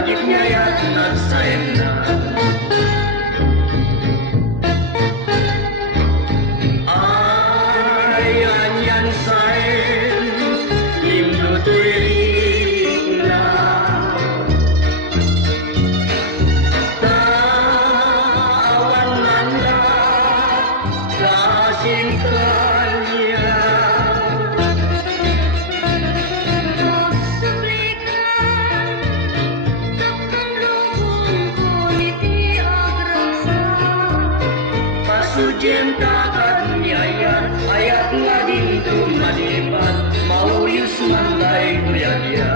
Lagip ngayat nagsayang na ayan yan saen lindo tuwirik na tawan nanda kasing kanya Pasudyan takat niayan ayat nga din tumalipat mauyos man tay kuyagya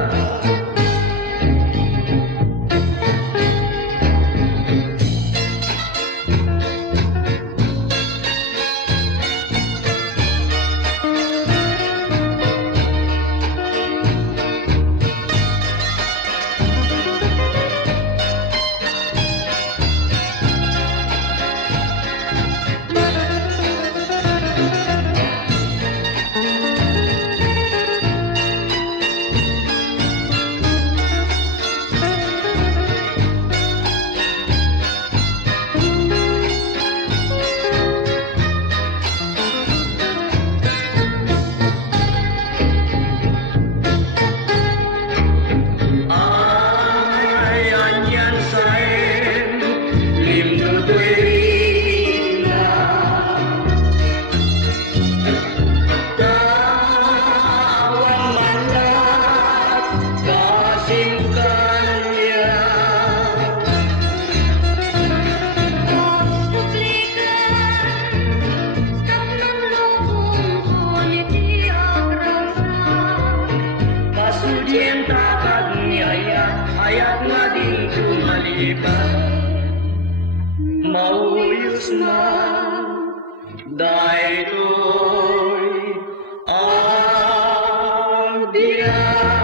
ayat nga din tumalipat mauyos na dahil ang diyan